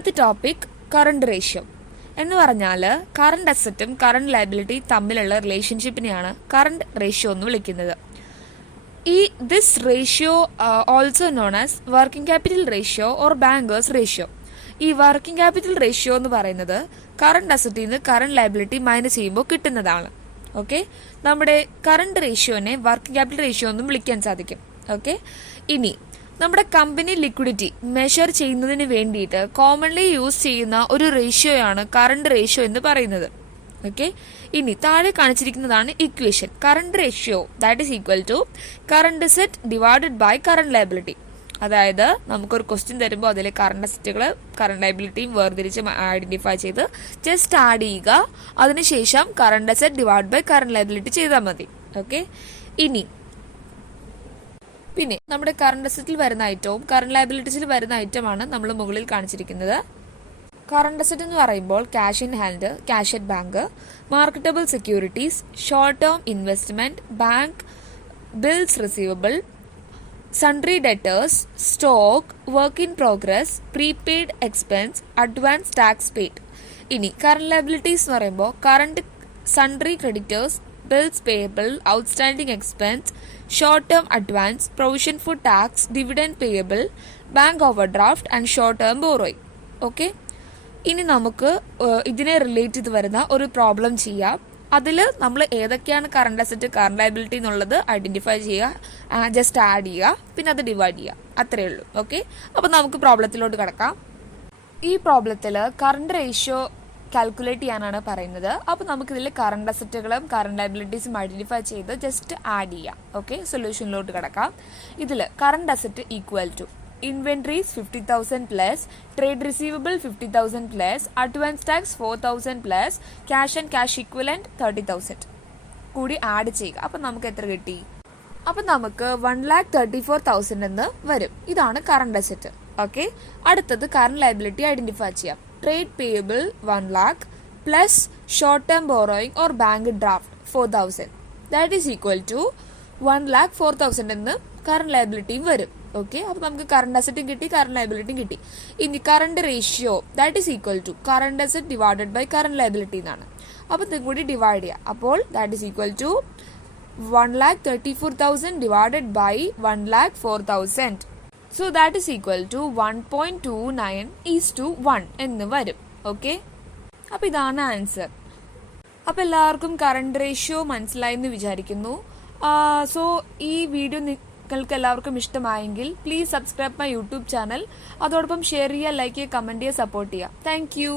ഇന്നത്തെ topic current ratio എന്ന് പറഞ്ഞാൽ കറണ്ട് അസറ്റും കറണ്ട് ലയബിലിറ്റി തമ്മിലുള്ള റിലേഷൻഷിപ്പിനെയാണ് കറണ്ട് റേഷ്യോ എന്ന് വിളിക്കുന്നത്. This ratio also known as working capital ratio or bankers ratio. ഈ വർക്കിംഗ് ക്യാപിറ്റൽ റേഷ്യോ എന്ന് പറയുന്നത് കറണ്ട് അസറ്റിൽ നിന്ന് കറണ്ട് ലയബിലിറ്റി മൈനസ് ചെയ്യുമ്പോൾ കിട്ടുന്നതാണ്. ഓക്കെ, നമ്മുടെ കറണ്ട് റേഷ്യോനെ വർക്കിംഗ് ക്യാപിറ്റൽ റേഷ്യോ എന്നും വിളിക്കാൻ സാധിക്കും. ഓക്കെ, ഇനി നമ്മുടെ കമ്പനി ലിക്വിഡിറ്റി മെഷർ ചെയ്യുന്നതിന് വേണ്ടിയിട്ട് കോമൺലി യൂസ് ചെയ്യുന്ന ഒരു റേഷ്യോയാണ് കറണ്ട് റേഷ്യോ എന്ന് പറയുന്നത്. ഓക്കെ, ഇനി താഴെ കാണിച്ചിരിക്കുന്നതാണ് equation. Current ratio that is equal to current asset divided by current liability. അതായത് നമുക്കൊരു ക്വസ്റ്റ്യൻ തരുമ്പോൾ അതിലെ കറണ്ട് അസറ്റുകൾ കറണ്ട് ലയബിലിറ്റിയും വേർതിരിച്ച് ഐഡന്റിഫൈ ചെയ്ത് ജസ്റ്റ് ആഡ് ചെയ്യുക. അതിനുശേഷം current asset divide by current liability ചെയ്താൽ മതി. ഓക്കെ, ഇനി പിന്നെ നമ്മുടെ കറണ്ട് അസറ്റിൽ വരുന്ന ഐറ്റവും കറണ്ട് ലയബിലിറ്റീസിൽ വരുന്ന ഐറ്റമാണ് നമ്മൾ മുകളിൽ കാണിച്ചിരിക്കുന്നത്. കറണ്ട് അസറ്റ് എന്ന് പറയുമ്പോൾ cash in hand, cash at bank, marketable securities, short term investment, bank bills receivable, sundry debtors, stock, work in progress, prepaid expense, advance tax paid. ഇനി കറണ്ട് ലയബിലിറ്റീസ് എന്ന് പറയുമ്പോൾ current sundry creditors, bills payable, outstanding expense, short term advance, provision for tax, dividend payable, bank overdraft and short term borrowing. Okay, ഇനി നമുക്ക് ഇതിനെ relate ചെയ്ത് വരുന്ന ഒരു problem ചെയ്യാം. അതിൽ നമ്മൾ ഏതൊക്കെയാണ് കറണ്ട് അസറ്റ് കറണ്ട് ലയബിലിറ്റി എന്നുള്ളത് ഐഡന്റിഫൈ ചെയ്യുക, ജസ്റ്റ് ആഡ് ചെയ്യുക, പിന്നെ അത് ഡിവൈഡ് ചെയ്യുക, അത്രയേ ഉള്ളൂ. ഓക്കെ, അപ്പോൾ നമുക്ക് പ്രോബ്ലത്തിലോട്ട് കിടക്കാം. ഈ പ്രോബ്ലത്തിൽ കറണ്ട് റേഷ്യോ കാൽക്കുലേറ്റ് ചെയ്യാനാണ് പറയുന്നത്. അപ്പോൾ നമുക്കിതിൽ കറണ്ട് അസറ്റുകളും കറണ്ട് ലയബിലിറ്റീസും ഐഡന്റിഫൈ ചെയ്ത് ജസ്റ്റ് ആഡ് ചെയ്യാം. ഓക്കെ, സൊല്യൂഷനിലോട്ട് കിടക്കാം. ഇതിൽ current asset equal to inventories 50,000 plus, trade receivable 50,000 plus, advance tax 4,000 plus, cash and cash equivalent 30,000 കൂടി ആഡ് ചെയ്യുക. അപ്പം നമുക്ക് എത്ര കിട്ടി? അപ്പം നമുക്ക് 1,34,000 എന്ന് വരും. ഇതാണ് കറണ്ട് അസറ്റ്. ഓക്കെ, അടുത്തത് കറണ്ട് ലയബിലിറ്റി ഐഡന്റിഫൈ ചെയ്യാം. Trade payable 1 lakh plus short term borrowing or bank draft 4,000 that is equal to 1,04,000 എന്ന് കറണ്ട് ലയബിലിറ്റിയും വരും. ഓക്കെ, അപ്പൊ നമുക്ക് കറണ്ട് അസറ്റും കിട്ടി, കറണ്ട് ലയബിലിറ്റിയും കിട്ടി. ഇനി current ratio that is equal to current asset divided by current liability എന്നാണ്. അപ്പൊ ഇത് കൂടി ഡിവൈഡ് ചെയ്യാം. അപ്പോൾ that is equal to 1,34,000 divided by 1,04,000. So that is equal to 1.29:1 എന്ന് വരും. ഓക്കെ, അപ്പൊ ഇതാണ് ആൻസർ. അപ്പൊ എല്ലാവർക്കും കറണ്ട് റേഷ്യോ മനസ്സിലായെന്ന് വിചാരിക്കുന്നു. സോ ഈ വീഡിയോ നിങ്ങൾക്ക് എല്ലാവർക്കും ഇഷ്ടമായെങ്കിൽ please subscribe my YouTube channel. അതോടൊപ്പം ഷെയർ ചെയ്യുക, ലൈക്ക് ചെയ്യുക, കമന്റ് ചെയ്യുക, സപ്പോർട്ട് ചെയ്യുക. Thank you.